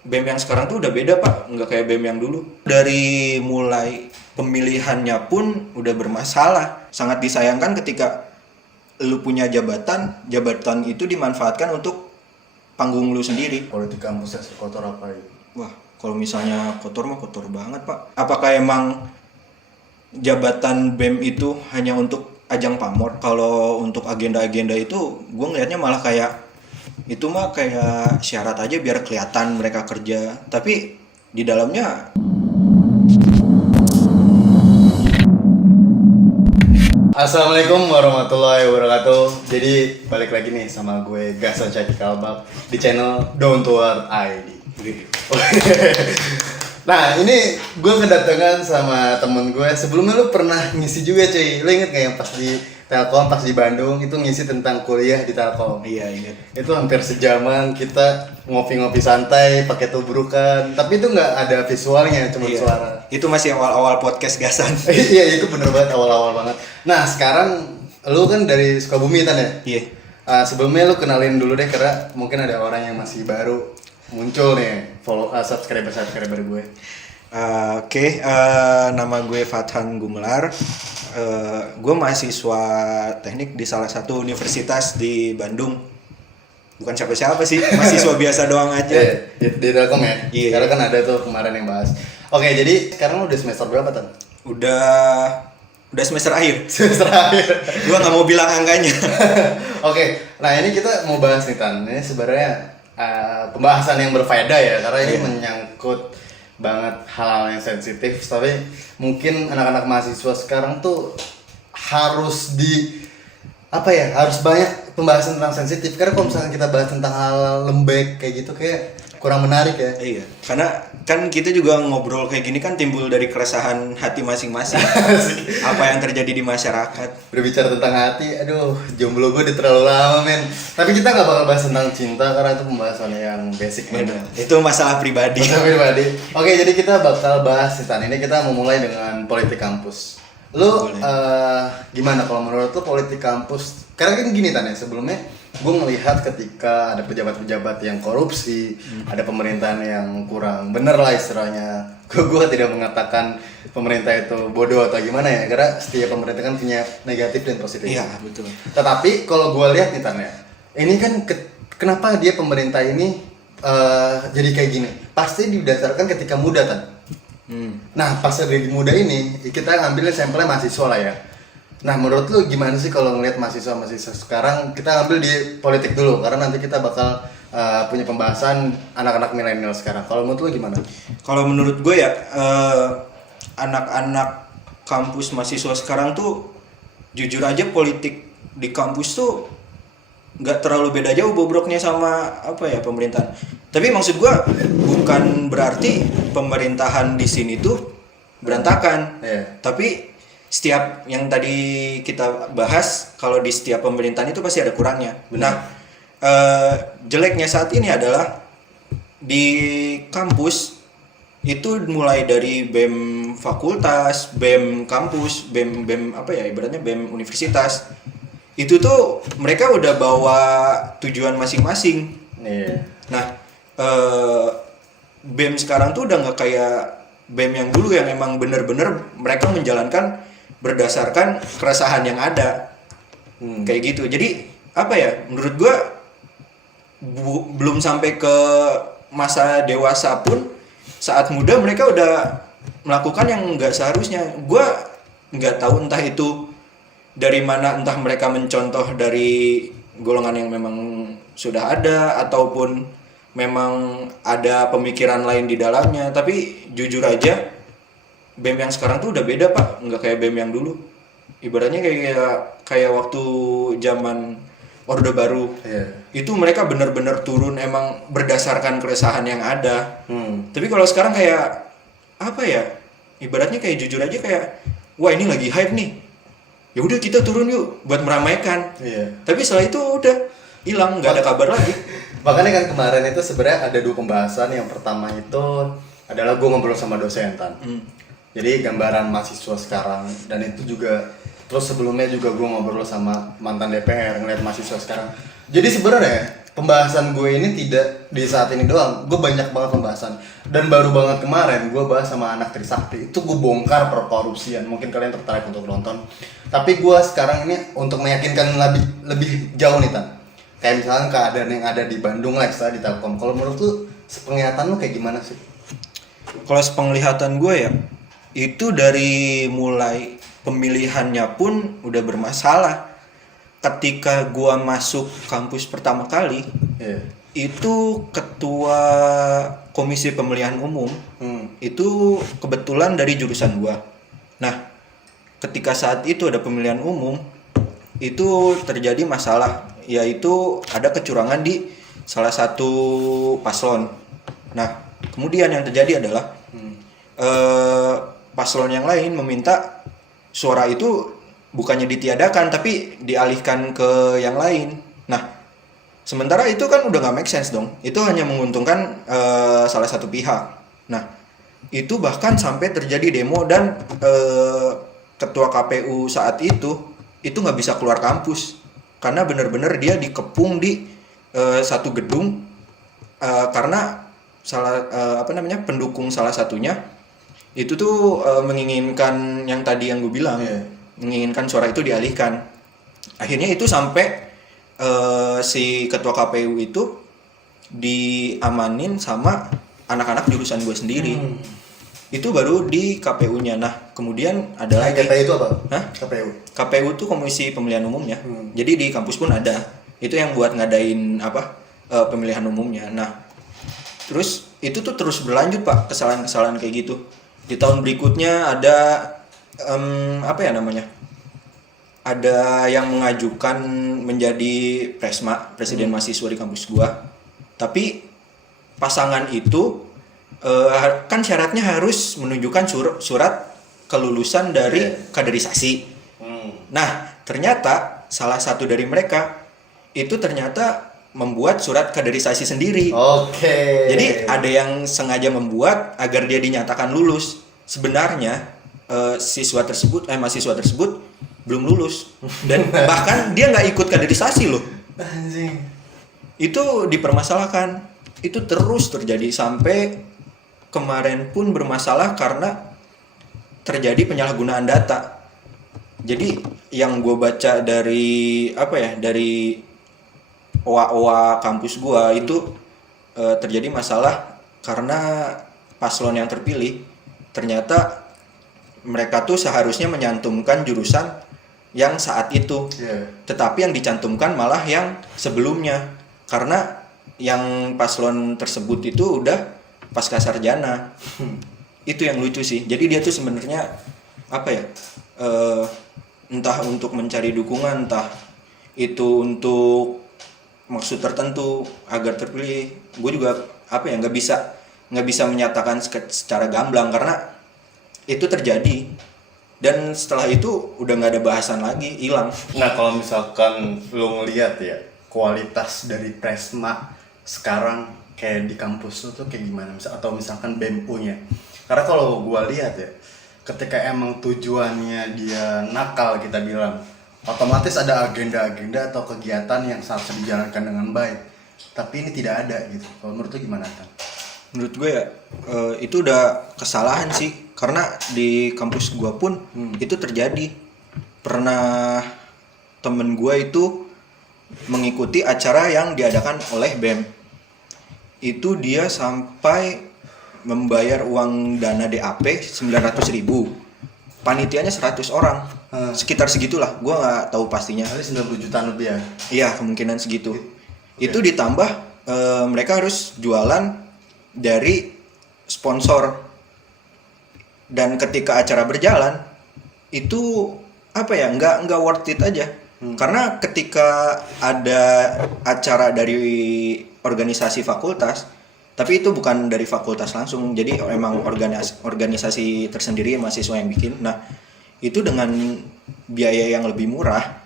BEM yang sekarang tuh udah beda pak, nggak kayak BEM yang dulu. Dari mulai pemilihannya pun udah bermasalah. Sangat disayangkan ketika lu punya jabatan, jabatan itu dimanfaatkan untuk panggung lu sendiri. Politik kampusnya sekotor apa itu? Wah, kalau misalnya kotor mah kotor banget pak. Apakah emang jabatan BEM itu hanya untuk ajang pamor? Kalau untuk agenda-agenda itu, gue ngelihatnya malah kayak itu mah kayak syarat aja biar kelihatan mereka kerja. Tapi di dalamnya Assalamualaikum warahmatullahi wabarakatuh. Jadi balik lagi nih sama gue Gasan Syakir Kalbab di channel Down to Earth ID. Nah ini gue kedatangan sama temen gue. Sebelumnya lu pernah ngisi juga cuy. Lu inget gak yang pas di Telkom, pas di Bandung itu ngisi tentang kuliah di Telkom? iya ingat. Itu hampir sejaman kita ngopi-ngopi santai pakai tubrukan. Tapi itu nggak ada visualnya, cuma Iya. suara. Itu masih awal-awal podcast Gasan. Iya itu bener banget awal-awal banget. Nah sekarang lu kan dari Sukabumi kan ya? Iya. Sebelumnya lu kenalin dulu deh karena mungkin ada orang yang masih baru muncul nih follow subscriber gue. Oke, nama gue Fathan Gumelar. Gue mahasiswa teknik di salah satu universitas di Bandung. Bukan siapa-siapa sih, mahasiswa biasa doang aja. Di Telkom ya? Iya. Karena kan ada tuh kemarin yang bahas. Oke jadi sekarang lu udah semester berapa Tan? Udah semester akhir. Semester akhir. Gue nggak mau bilang angkanya. Oke, nah ini kita mau bahas nih Tan. Ini sebenarnya pembahasan yang berfaedah ya, karena ini menyangkut banget hal-hal yang sensitif. Tapi mungkin anak-anak mahasiswa sekarang tuh harus harus banyak pembahasan tentang sensitif. Karena kalau misalnya kita bahas tentang hal lembek kayak gitu kayak kurang menarik ya. Iya, karena kan kita juga ngobrol kayak gini kan timbul dari keresahan hati masing-masing. Apa yang terjadi di masyarakat. Berbicara tentang hati, aduh jomblo gue udah terlalu lama men. Tapi kita nggak bakal bahas tentang cinta karena itu pembahasan yang basic banget. Itu masalah pribadi. Masalah pribadi. Oke, jadi kita bakal bahas Tan. Ini kita mau mulai dengan politik kampus. Lu gimana kalau menurut lu politik kampus? Karena kan gini Tan ya, sebelumnya gue ngelihat ketika ada pejabat-pejabat yang korupsi, ada pemerintahan yang kurang bener lah istilahnya. Gue tidak mengatakan pemerintah itu bodoh atau gimana ya, karena setiap pemerintah kan punya negatif dan positif. Iya, betul. Tetapi kalau gue lihat nih Tan ya, ini kan kenapa dia pemerintah ini jadi kayak gini? Pasti didasarkan ketika muda Tan. Nah pas dari muda ini kita ngambilin sampelnya mahasiswa lah ya. Nah menurut lu gimana sih kalau ngelihat mahasiswa sekarang? Kita ambil di politik dulu karena nanti kita bakal punya pembahasan anak-anak milenial sekarang. Kalau menurut lu gimana? Kalau menurut gue ya, anak-anak kampus mahasiswa sekarang tuh jujur aja politik di kampus tuh nggak terlalu beda jauh bobroknya sama pemerintahan. Tapi maksud gue bukan berarti pemerintahan di sini tuh berantakan. Tapi setiap yang tadi kita bahas, kalau di setiap pemerintahan itu pasti ada kurangnya. Nah, jeleknya saat ini adalah di kampus itu mulai dari BEM fakultas, BEM kampus, BEM ibaratnya BEM universitas. Itu tuh mereka udah bawa tujuan masing-masing. Nah, BEM sekarang tuh udah nggak kayak BEM yang dulu yang emang bener-bener mereka menjalankan berdasarkan keresahan yang ada. Kayak gitu. Jadi menurut gua belum sampai ke masa dewasa pun saat muda mereka udah melakukan yang nggak seharusnya. Gua nggak tahu entah itu dari mana, entah mereka mencontoh dari golongan yang memang sudah ada ataupun memang ada pemikiran lain di dalamnya. Tapi jujur aja BEM yang sekarang tuh udah beda pak, nggak kayak BEM yang dulu. Ibaratnya kayak waktu zaman Orde Baru. Itu mereka benar-benar turun emang berdasarkan keresahan yang ada. Tapi kalau sekarang kayak ibaratnya kayak jujur aja kayak wah ini lagi hype nih, ya udah kita turun yuk buat meramaikan. Tapi setelah itu udah hilang, nggak ada kabar lagi. Makanya kan kemarin itu sebenarnya ada dua pembahasan. Yang pertama itu adalah gue ngobrol sama dosen Tan. Jadi gambaran mahasiswa sekarang, dan itu juga terus sebelumnya juga gue ngobrol sama mantan DPR ngeliat mahasiswa sekarang. Jadi sebenarnya pembahasan gue ini tidak di saat ini doang. Gue banyak banget pembahasan. Dan baru banget kemarin gue bahas sama anak Trisakti. Itu gue bongkar perkorupsian. Mungkin kalian tertarik untuk nonton. Tapi gue sekarang ini untuk meyakinkan lebih jauh nih Tan. Kayak misalnya keadaan yang ada di Bandung lah, istilah di Telkom. Kalau menurut lu sepenglihatan lu kayak gimana sih? Kalau sepenglihatan gue ya, itu dari mulai pemilihannya pun udah bermasalah. Ketika gua masuk kampus pertama kali, itu ketua komisi pemilihan umum itu kebetulan dari jurusan gua. Nah, ketika saat itu ada pemilihan umum, itu terjadi masalah, yaitu ada kecurangan di salah satu paslon. Nah, kemudian yang terjadi adalah paslon yang lain meminta suara itu bukannya ditiadakan tapi dialihkan ke yang lain. Nah, sementara itu kan udah nggak make sense dong. Itu hanya menguntungkan salah satu pihak. Nah, itu bahkan sampai terjadi demo dan ketua KPU saat itu nggak bisa keluar kampus karena benar-benar dia dikepung di satu gedung karena pendukung salah satunya itu tuh menginginkan yang tadi yang gue bilang, menginginkan suara itu dialihkan. Akhirnya itu sampai si ketua KPU itu diamanin sama anak-anak jurusan gue sendiri. Itu baru di KPU-nya. Nah, kemudian ada lagi. KPU itu apa? Hah? KPU tuh Komisi Pemilihan Umumnya. Jadi di kampus pun ada. Itu yang buat ngadain pemilihan umumnya. Nah, terus itu tuh terus berlanjut Pak, kesalahan-kesalahan kayak gitu. Di tahun berikutnya ada ada yang mengajukan menjadi presma, presiden mahasiswa di kampus gua. Tapi pasangan itu kan syaratnya harus menunjukkan surat kelulusan dari kaderisasi. Nah, ternyata salah satu dari mereka itu ternyata membuat surat kaderisasi sendiri. Jadi ada yang sengaja membuat agar dia dinyatakan lulus. Sebenarnya mahasiswa tersebut belum lulus dan bahkan dia nggak ikut kaderisasi loh. Itu dipermasalahkan. Itu terus terjadi sampai kemarin pun bermasalah karena terjadi penyalahgunaan data. Jadi yang gue baca dari dari OA kampus gue itu terjadi masalah karena paslon yang terpilih ternyata mereka tuh seharusnya menyantumkan jurusan yang saat itu, tetapi yang dicantumkan malah yang sebelumnya karena yang paslon tersebut itu udah pasca sarjana. Itu yang lucu sih. Jadi dia tuh sebenarnya entah untuk mencari dukungan, entah itu untuk maksud tertentu agar terpilih. Gue juga nggak bisa menyatakan secara gamblang karena itu terjadi dan setelah itu udah nggak ada bahasan lagi, hilang. Nah, kalau misalkan lo ngelihat ya kualitas dari Presma sekarang kayak di kampus lo tuh kayak gimana, atau misalkan BEM-nya, karena kalau gua lihat ya ketika emang tujuannya dia nakal, kita bilang otomatis ada agenda-agenda atau kegiatan yang seharusnya dijalankan dengan baik, tapi ini tidak ada gitu. Kalau menurut lo gimana kan? Menurut gue ya itu udah kesalahan sih, karena di kampus gue pun itu terjadi. Pernah temen gue itu mengikuti acara yang diadakan oleh BEM. Itu dia sampai membayar uang dana DAP 900.000. Panitianya 100 orang. Sekitar segitulah, gue nggak tahu pastinya. Kali 90 jutaan lebih ya? Iya, kemungkinan segitu. Itu ditambah mereka harus jualan dari sponsor, dan ketika acara berjalan itu nggak worth it aja. Karena ketika ada acara dari organisasi fakultas, tapi itu bukan dari fakultas langsung, jadi memang organisasi tersendiri mahasiswa yang bikin. Nah, itu dengan biaya yang lebih murah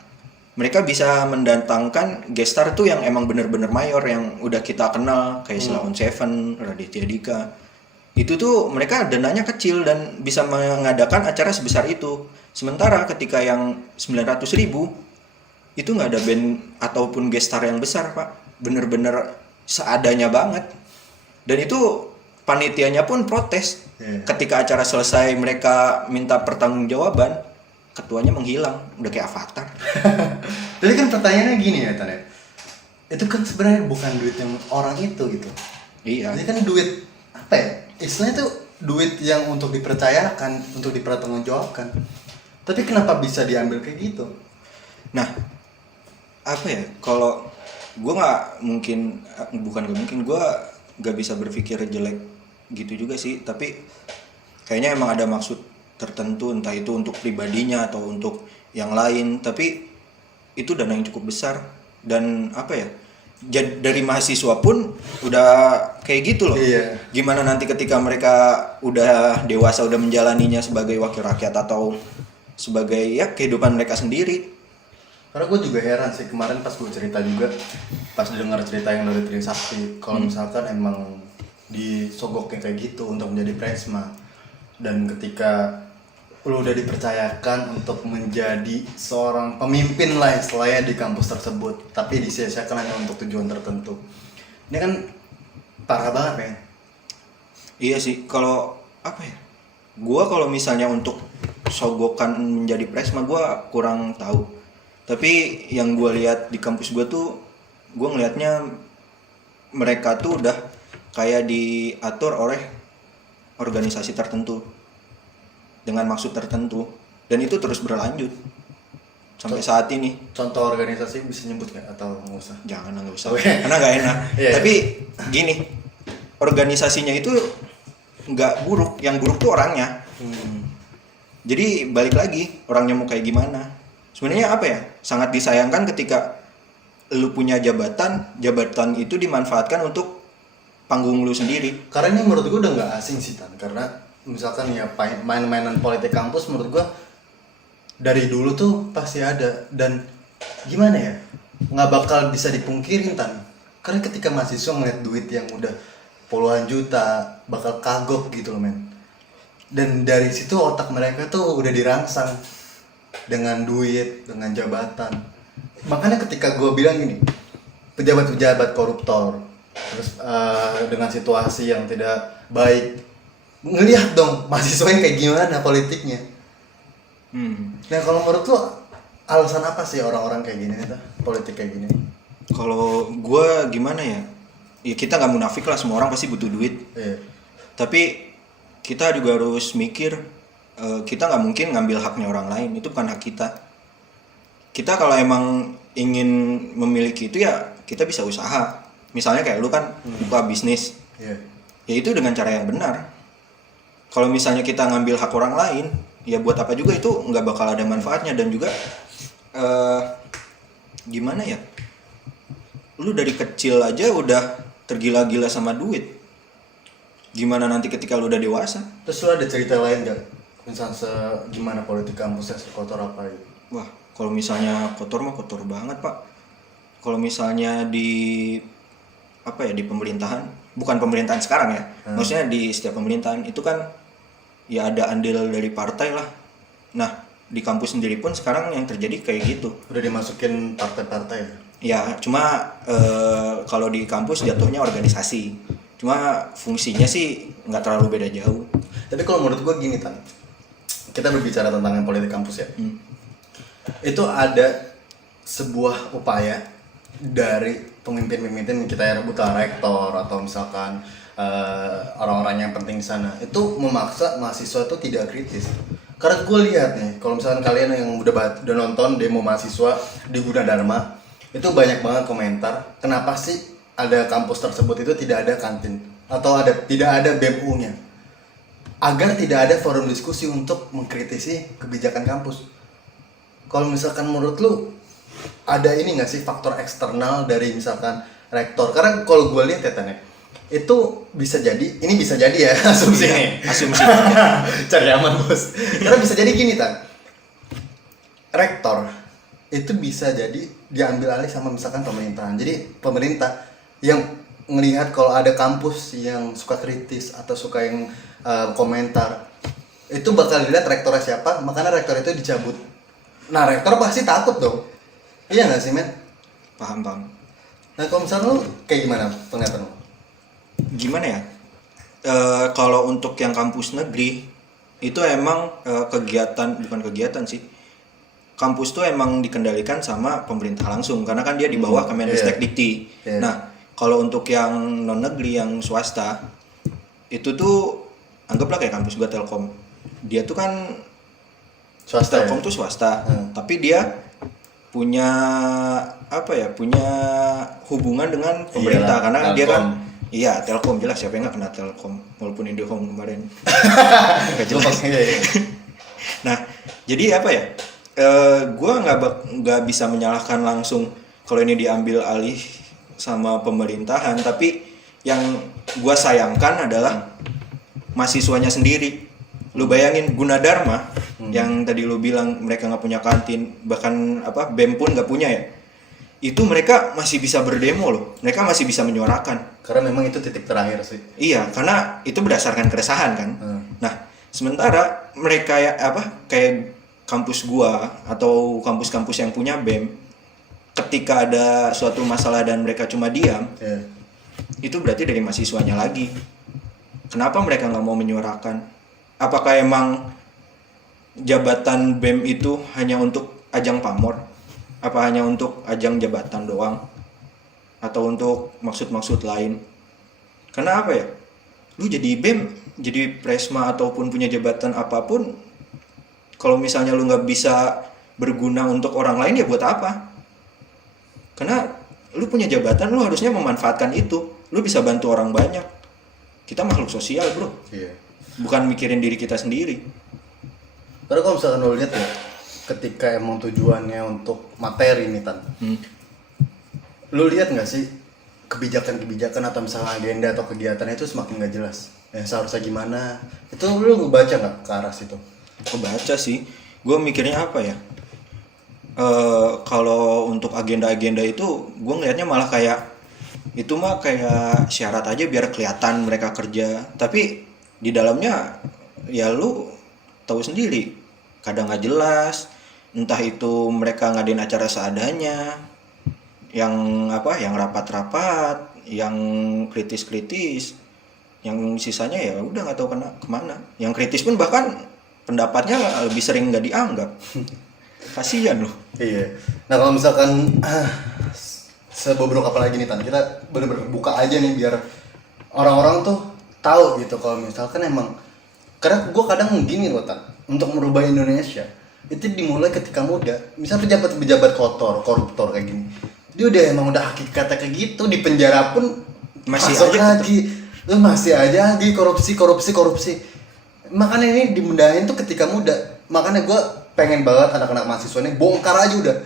mereka bisa mendatangkan gestar tuh yang emang bener-bener mayor yang udah kita kenal, kayak Sheila On Seven, Raditya Dika. Itu tuh mereka dananya kecil dan bisa mengadakan acara sebesar itu. Sementara ketika yang 900.000 itu nggak ada band ataupun gestar yang besar Pak, bener-bener seadanya banget. Dan itu panitianya pun protes. Ketika acara selesai mereka minta pertanggungjawaban, ketuanya menghilang, udah kayak avatar. Tapi kan pertanyaannya gini ya Tan ya. Itu kan sebenarnya bukan duit yang orang itu gitu. Iya. Ini kan duit apa ya? Istilahnya tuh duit yang untuk dipercayakan, untuk dipertanggungjawabkan. Tapi kenapa bisa diambil kayak gitu? Nah, apa ya? Kalau gue nggak mungkin, gue nggak bisa berpikir jelek gitu juga sih. Tapi kayaknya emang ada maksud tertentu, entah itu untuk pribadinya atau untuk yang lain. Tapi itu dana yang cukup besar dan apa ya? Dari mahasiswa pun udah kayak gitu loh. Iya. Gimana nanti ketika mereka udah dewasa, udah menjalaninya sebagai wakil rakyat atau sebagai ya kehidupan mereka sendiri. Karena gue juga heran sih kemarin pas gue cerita juga, pas dengar cerita yang dari Trisakti, kalau misalkan emang disogoknya kayak gitu untuk menjadi presma, dan ketika lu udah dipercayakan untuk menjadi seorang pemimpin lah istilahnya di kampus tersebut, tapi disia-siakan hanya untuk tujuan tertentu. Ini kan parah banget men. Iya sih, kalau apa ya? Gua kalau misalnya untuk sogokan menjadi presma gua kurang tahu. Tapi yang gua lihat di kampus gua tuh, gua ngelihatnya mereka tuh udah kayak diatur oleh organisasi tertentu dengan maksud tertentu, dan itu terus berlanjut sampai saat ini. Contoh organisasi bisa nyebut nggak atau nggak usah? Jangan, nggak usah. Okay. Karena nggak enak. Iya. Tapi gini, organisasinya itu nggak buruk, yang buruk tuh orangnya. Jadi balik lagi, orangnya mau kayak gimana. Sebenarnya apa ya, sangat disayangkan ketika lu punya jabatan itu dimanfaatkan untuk panggung lu sendiri. Karena ini menurut gue udah nggak asing sih Tan, karena misalkan ya main-mainan politik kampus menurut gue dari dulu tuh pasti ada, dan gimana ya, nggak bakal bisa dipungkirin Tan, karena ketika mahasiswa ngeliat duit yang udah puluhan juta bakal kagok gitu loh men, dan dari situ otak mereka tuh udah dirangsang dengan duit, dengan jabatan. Makanya ketika gue bilang gini, pejabat-pejabat koruptor terus dengan situasi yang tidak baik, ngelihat dong mahasiswanya kayak gimana politiknya. Nah kalau menurut lo alasan apa sih orang-orang kayak gini nih, politik kayak gini? Kalau gue gimana ya, ya kita nggak munafik lah, semua orang pasti butuh duit. Iya. Tapi kita juga harus mikir, kita nggak mungkin ngambil haknya orang lain, itu bukan hak kita. Kita kalau emang ingin memiliki itu ya kita bisa usaha. Misalnya kayak lu kan buka bisnis, ya itu dengan cara yang benar. Kalau misalnya kita ngambil hak orang lain, ya buat apa juga, itu nggak bakal ada manfaatnya. Dan juga gimana ya, lu dari kecil aja udah tergila-gila sama duit, gimana nanti ketika lu udah dewasa? Terus lu ada cerita lain gak? Misalnya gimana politik kampusnya sekotor apa gitu? Wah, kalau misalnya kotor mah kotor banget pak. Kalau misalnya di apa ya, di pemerintahan, bukan pemerintahan sekarang ya, maksudnya di setiap pemerintahan itu kan ya ada andil dari partai lah. Nah di kampus sendiri pun sekarang yang terjadi kayak gitu. Udah dimasukin partai-partai ya? Ya cuma kalau di kampus jatuhnya organisasi, cuma fungsinya sih nggak terlalu beda jauh. Tapi kalau menurut gue gini Tan, kita berbicara tentang yang politik kampus ya, itu ada sebuah upaya dari pemimpin-pemimpin kita ya, buta rektor atau misalkan orang-orang yang penting di sana, itu memaksa mahasiswa itu tidak kritis. Karena gue lihat nih, kalau misalkan kalian yang udah nonton demo mahasiswa di Gunadarma, itu banyak banget komentar, kenapa sih ada kampus tersebut itu tidak ada kantin atau tidak ada BEM-nya, agar tidak ada forum diskusi untuk mengkritisi kebijakan kampus. Kalau misalkan menurut lu ada ini nggak sih faktor eksternal dari misalkan rektor? Karena kalau gue lihat ya Tan, itu bisa jadi, ini bisa jadi ya asumsi nih. Asumsi. Cari aman bos. Karena bisa jadi gini Tan, rektor itu bisa jadi diambil alih sama misalkan pemerintahan. Jadi pemerintah yang melihat kalau ada kampus yang suka kritis atau suka yang komentar, itu bakal dilihat rektornya siapa, makanya rektor itu dicabut. Nah rektor pasti takut dong. Iya nggak sih men? Paham. Nah kalau misalnya lu kayak gimana penglihatan lu? Gimana ya? Kalau untuk yang kampus negeri itu emang bukan kegiatan sih. Kampus tuh emang dikendalikan sama pemerintah langsung karena kan dia di bawah Kemenristek Dikti. Nah, kalau untuk yang non negeri yang swasta itu tuh anggaplah kayak kampus gua Telkom. Dia tuh kan Swasta Telkom tuh swasta, tapi dia punya punya hubungan dengan pemerintah. Iyalah, Karena Telkom. dia kan Telkom jelas, siapa yang nggak kenal Telkom walaupun Indihome kemarin nggak jelas. Iya. Nah, jadi gue nggak bisa menyalahkan langsung kalau ini diambil alih sama pemerintahan, tapi yang gue sayangkan adalah mahasiswanya sendiri. Lu bayangin Gunadarma yang tadi lu bilang mereka nggak punya kantin, bahkan BEM pun nggak punya ya. Itu mereka masih bisa berdemo loh, mereka masih bisa menyuarakan. Karena memang itu titik terakhir sih. Iya, karena itu berdasarkan keresahan kan. Nah, sementara mereka kayak kampus gua atau kampus-kampus yang punya BEM, ketika ada suatu masalah dan mereka cuma diam, itu berarti dari mahasiswanya lagi. Kenapa mereka nggak mau menyuarakan? Apakah emang jabatan BEM itu hanya untuk ajang pamor? Apa hanya untuk ajang jabatan doang? Atau untuk maksud-maksud lain? Karena lu jadi BEM, jadi presma ataupun punya jabatan apapun, kalau misalnya lu nggak bisa berguna untuk orang lain ya buat apa? Karena lu punya jabatan, lu harusnya memanfaatkan itu. Lu bisa bantu orang banyak. Kita makhluk sosial, bro. Iya. Bukan mikirin diri kita sendiri. Karena kalau misalkan lo lihat ya, ketika emang tujuannya untuk materi nih Tan, lo lihat nggak sih kebijakan-kebijakan atau misalnya agenda atau kegiatan itu semakin nggak jelas. Seharusnya gimana? Itu lo ngebaca nggak ke arah situ? Kebaca sih. Gue mikirnya kalau untuk agenda-agenda itu, gue ngelihatnya malah kayak itu mah kayak syarat aja biar kelihatan mereka kerja. Tapi di dalamnya ya lu tahu sendiri, kadang nggak jelas. Entah itu mereka ngadain acara seadanya, yang rapat-rapat, yang kritis-kritis, yang sisanya ya udah nggak tahu kemana. Yang kritis pun bahkan pendapatnya lebih sering nggak dianggap. Kasian loh. Iya. Nah kalau misalkan sebobrok apa lagi nih Tan, kita bener-bener buka aja nih biar orang-orang tuh tahu gitu kalau misalkan emang, karena gue kadang gini loh Tan, untuk merubah Indonesia itu dimulai ketika muda. Misal pejabat-pejabat koruptor kayak gini, dia udah hakikatnya kayak gitu, di penjara pun Masih masuk aja lagi, lu masih aja lagi korupsi. Makanya ini dimudahin tuh ketika muda. Makanya gue pengen banget anak-anak mahasiswa ini bongkar aja udah,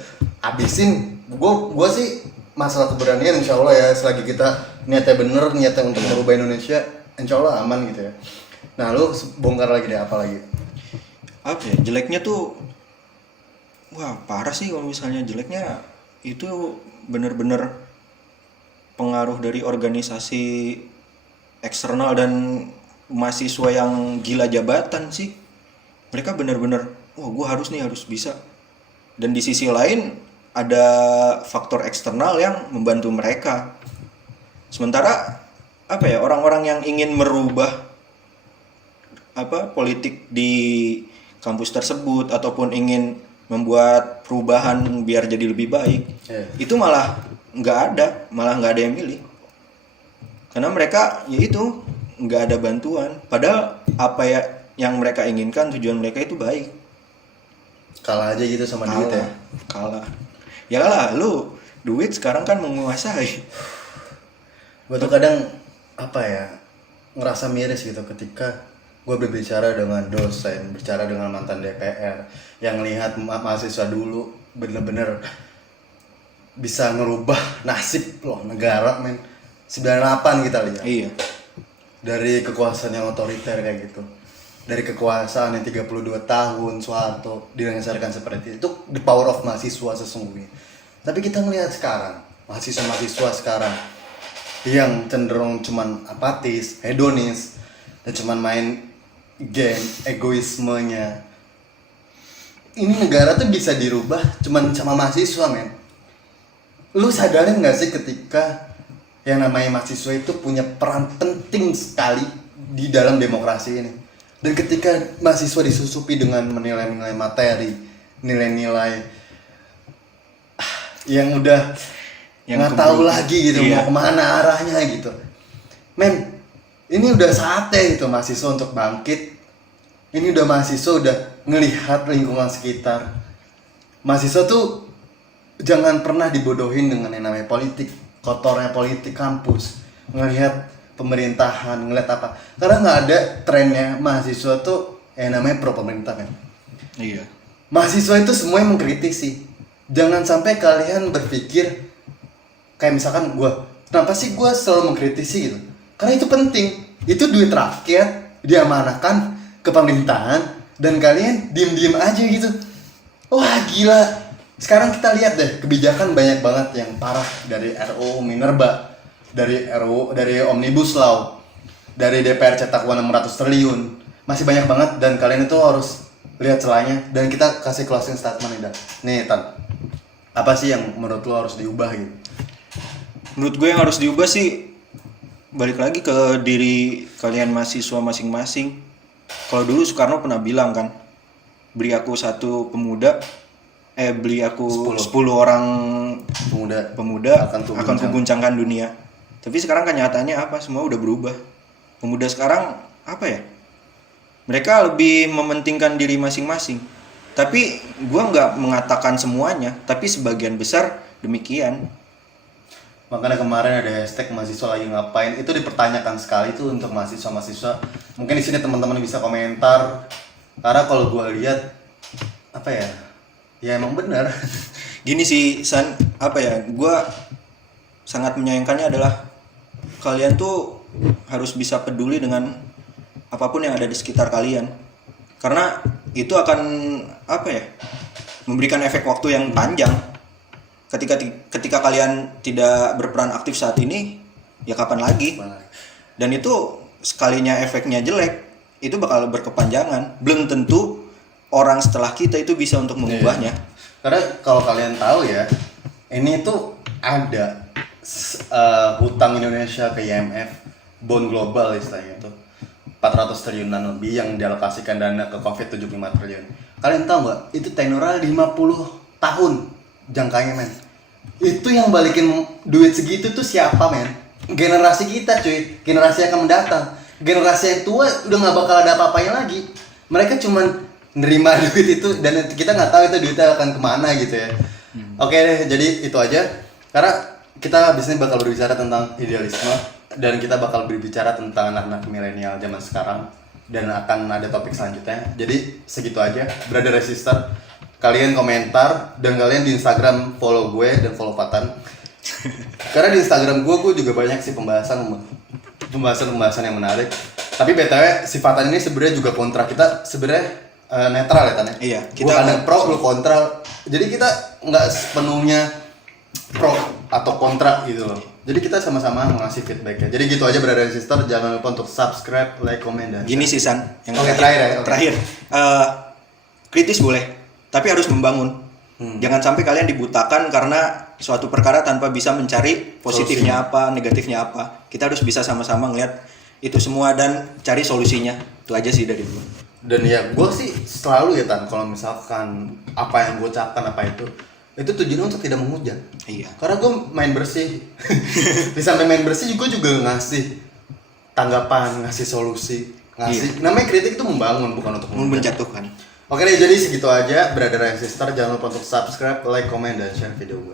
abisin. Gue sih masalah keberanian insya Allah ya, selagi kita niatnya bener, niatnya untuk merubah Indonesia, insya Allah aman gitu ya. Nah lu bongkar lagi deh, apa lagi? Jeleknya tuh parah sih. Kalau misalnya jeleknya itu bener-bener pengaruh dari organisasi eksternal dan mahasiswa yang gila jabatan sih. Mereka bener-bener gue harus bisa. Dan di sisi lain ada faktor eksternal yang membantu mereka. Sementara orang-orang yang ingin merubah politik di kampus tersebut ataupun ingin membuat perubahan biar jadi lebih baik, itu malah nggak ada yang milih. Karena mereka yaitu nggak ada bantuan. Padahal yang mereka inginkan, tujuan mereka itu baik. Kalah aja gitu sama duit ya. Kalah. Ya lah, lu duit sekarang kan menguasai. Gue tuh kadang ngerasa miris gitu ketika gue berbicara dengan dosen, bicara dengan mantan DPR yang lihat mahasiswa dulu bener-bener bisa ngerubah nasib loh negara, men. 98 kita lihat. Iya. Dari kekuasaan yang otoriter kayak gitu, dari kekuasaan yang 32 tahun Soeharto dilengsarkan seperti itu the power of mahasiswa sesungguhnya. Tapi kita ngelihat sekarang mahasiswa sekarang yang cenderung cuman apatis, hedonis, dan cuman main game, egoismenya. Ini negara tuh bisa dirubah cuman sama mahasiswa, men. lu sadarin nggak sih ketika yang namanya mahasiswa itu punya peran penting sekali di dalam demokrasi ini, dan ketika mahasiswa disusupi dengan menilai-nilai materi, nilai-nilai yang udah Yang nggak tahu lagi gitu iya. mau kemana arahnya gitu, men, ini udah saatnya gitu mahasiswa untuk bangkit. Ini udah mahasiswa udah ngelihat lingkungan sekitar. Mahasiswa tuh jangan pernah dibodohin dengan yang namanya politik, kotornya politik kampus. Ngelihat pemerintahan, ngelihat apa. Karena nggak ada trennya mahasiswa tuh yang namanya pro pemerintah kan. Iya. Mahasiswa itu semuanya mengkritisi. Jangan sampai kalian berpikir kayak misalkan kenapa sih gue selalu mengkritisi gitu? Karena itu penting. Itu duit rakyat diamanahkan ke pemerintahan dan kalian diem-diem aja gitu. Wah gila. Sekarang kita lihat deh kebijakan banyak banget yang parah, dari RUU Minerba, dari Omnibus Law, dari DPR cetak uang 600 triliun. Masih banyak banget dan kalian itu harus lihat celahnya, dan kita kasih closing statement nih Tan. Apa sih yang menurut lo harus diubah gitu? Menurut gue yang harus diubah sih balik lagi ke diri kalian mahasiswa masing-masing. Kalau dulu Soekarno pernah bilang kan, beri aku satu pemuda, beli aku 10 orang pemuda akan kuguncangkan dunia. Tapi sekarang kenyataannya apa? Semua udah berubah. Pemuda sekarang apa ya? Mereka lebih mementingkan diri masing-masing. Tapi gua nggak mengatakan semuanya, tapi sebagian besar demikian. Makanya kemarin ada hashtag mahasiswa lagi ngapain, itu dipertanyakan sekali tuh untuk mahasiswa-mahasiswa. Mungkin di sini teman-teman bisa komentar. Karena kalau gue lihat apa ya? Ya emang benar. Gini sih San, apa ya? Gua sangat menyayangkannya adalah kalian tuh harus bisa peduli dengan apapun yang ada di sekitar kalian. Karena itu akan apa ya? Memberikan efek waktu yang panjang. Ketika kalian tidak berperan aktif saat ini, ya kapan lagi? Dan itu sekalinya efeknya jelek, itu bakal berkepanjangan. Belum tentu orang setelah kita itu bisa untuk mengubahnya. Karena kalau kalian tahu ya, ini tuh ada hutang Indonesia ke IMF, bond global istilahnya itu 400 triliunan lebih yang dialokasikan dana ke Covid 75 triliun. Kalian tahu nggak? Itu tenornya 50 tahun jangkanya men. Itu yang balikin duit segitu tuh siapa men? Generasi kita cuy, generasi yang akan mendatang. Generasi yang tua udah nggak bakal ada apa-apanya lagi. Mereka cuman nerima duit itu dan kita nggak tahu itu duitnya akan kemana gitu ya. Oke deh, jadi itu aja. Karena kita abis ini bakal berbicara tentang idealisme dan kita bakal berbicara tentang anak-anak milenial zaman sekarang dan akan ada topik selanjutnya. Jadi segitu aja, Brother and Sister. Kalian komentar dan kalian di Instagram follow gue dan follow Patan. Karena di Instagram gue juga banyak sih pembahasan yang menarik. Tapi BTW si Patan ini sebenarnya juga kontra, kita sebenarnya netral ya Tan ya. Iya, Kita kadang pro, lu kontra. Jadi kita nggak sepenuhnya pro atau kontra gitu loh. Jadi kita sama-sama mengasih feedbacknya. Jadi gitu aja Brother and Sister. Jangan lupa untuk subscribe, like, comment dan Gini sih San, yang Oke, terakhir ya. terakhir. Kritis boleh, tapi harus membangun. Jangan sampai kalian dibutakan karena suatu perkara tanpa bisa mencari positifnya apa, negatifnya apa. Kita harus bisa sama-sama ngeliat itu semua dan cari solusinya. Itu aja sih dari gue. Dan ya gue sih selalu ya Tan, kalau misalkan apa yang gue ucapkan apa itu tujuannya untuk tidak menghujat. Iya. Karena gue main bersih. Di samping main bersih gue juga ngasih tanggapan, ngasih solusi, ngasih. Namanya kritik itu membangun bukan untuk menjatuhkan. Oke deh, jadi segitu aja Brother and Sister. Jangan lupa untuk subscribe, like, comment, dan share video gue.